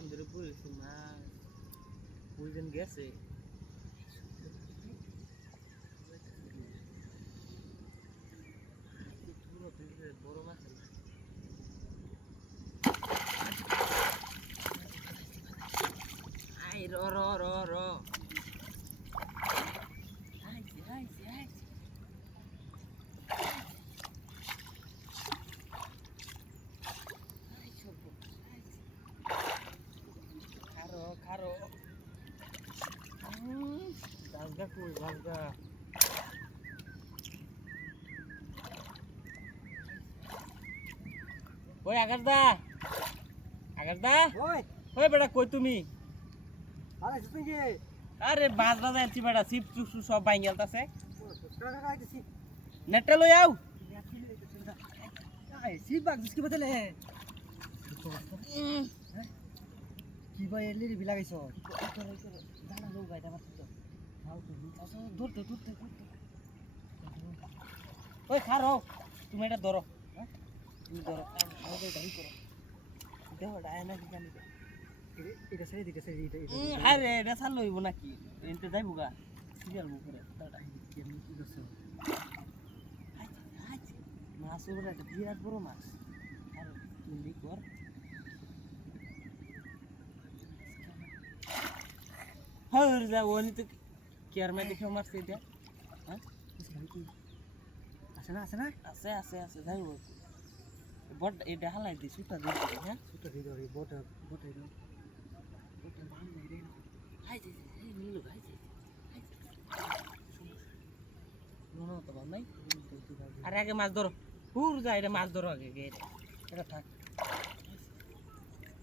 time ধরে পড়েছি মাছ ওইজন গেছে বড় মাছ আই র র র র আইছে আইছে আইছে খারো খারো গাছগা কই গাছগা ওই আকাশদা আকাশদা ওই ওই বেটা কই তুমি আরে তুই কি আরে বাজরা যাচ্ছি বেটা সিপ চুসু সব বাইং গেলতাছে কাকা আইতেছি নেটটা লই আও আই সি বাগ দিski বদলে কি ভাই এলি রে বিলাগাইছ জানা লোক গাইটা মারছ তো খাও তুমি চাচা ধরতে ধরতে ধরতে ওই খারো তুমি এটা ধরো হ্যাঁ তুমি ধরো আমাদের গাড়ি করো দেখো ডায়না কি জানি এটা ছেড়ে দিতে ছেড়ে দিতে আরে এটা ছাড় লইব নাকি এনতে যাইবো গা সিরিয়াল মুখরে তাটা কেমন কি করছো মাছ ওর একটা বিরাট বড় মাছ আর তুমি কর হর যা ওনি তো কেয়ার মে দেখে মারছে এটা হ্যাঁ আছে না আছে না আছে আছে আছে যাইব বড় এটা হালাই দি সুতা দি হ্যাঁ সুতো দিয়ে ধরে বটা বটা দিও ওটা ভাঙ নাই রে হাই যে এই নিলো হাই যে নো তো ভাঙ নাই আরে আগে মাছ ধরো পুর যা এটা মাছ ধরো আগে গে এটা থাক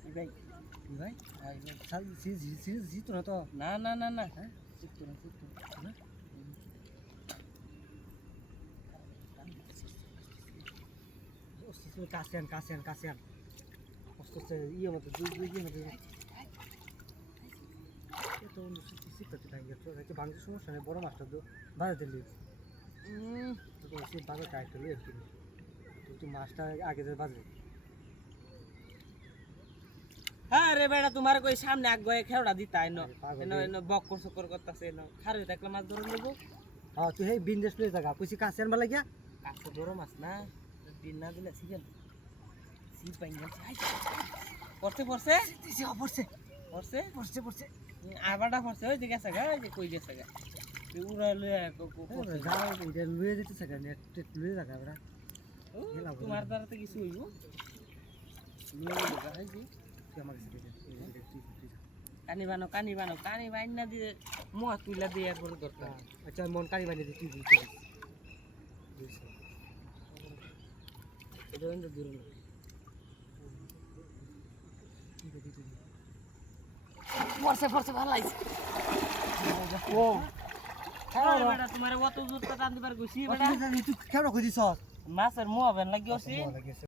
এই ভাই ভাই সাল সি সি সি সি তো না তো না না না না হ্যাঁ চিত্ত না চিত্ত না কাসিয়ান কাসিয়ান কাসিয়ান অস্ত ইয়ে মতো ইয়ে মতো তো সিটটা তাই গেছে এটা বাংলা সমস্যা নেই বড় মাছটা তো বাজে দিলি তো সে বাজে টাইট হলো একটু তো মাছটা আগে যে বাজে হ্যাঁ রে বেটা তোমার কই সামনে আগ গয়ে খেওড়া দিতা এনো এনো এনো বক্কর সকর করতাছে এনো খারে দেখলে মাছ ধরে নেবো হ্যাঁ তুই এই বিন্দেশ প্লে জায়গা কইছি কাসিয়ান বালা গিয়া কাছে বড় মাছ না দিন না দিলে সিগেল সি পাইন গেছে আই পড়ছে পড়ছে দিছি অবশ্যই পড়ছে পড়ছে পড়ছে আবারটা পড়ছে ওই যে গেছে গা ওই যে কই গেছে গা তুই উড়া লইয়া পড়ছে যাও এটা লুয়ে দিতেছে কেন নেট লুয়ে জায়গা আমরা তোমার দ্বারা তো কিছু হইব লইয়া গা হাই যে তুই আমার কাছে দে কানি বানো কানি বাইন না দিয়ে মুয়া তুইলা দিয়ে আর বড় দরকার আচ্ছা মন কারি বানিয়ে দিই তুই এটা কিন্তু দূর না পড়ছে পড়ছে ভালো লাগছে ও আরে বেটা তোমার অত দূর তো টান দিবার কইছি বেটা তুই কেন কই দিছস মাছের মুয়া বেন লাগি আছে লাগে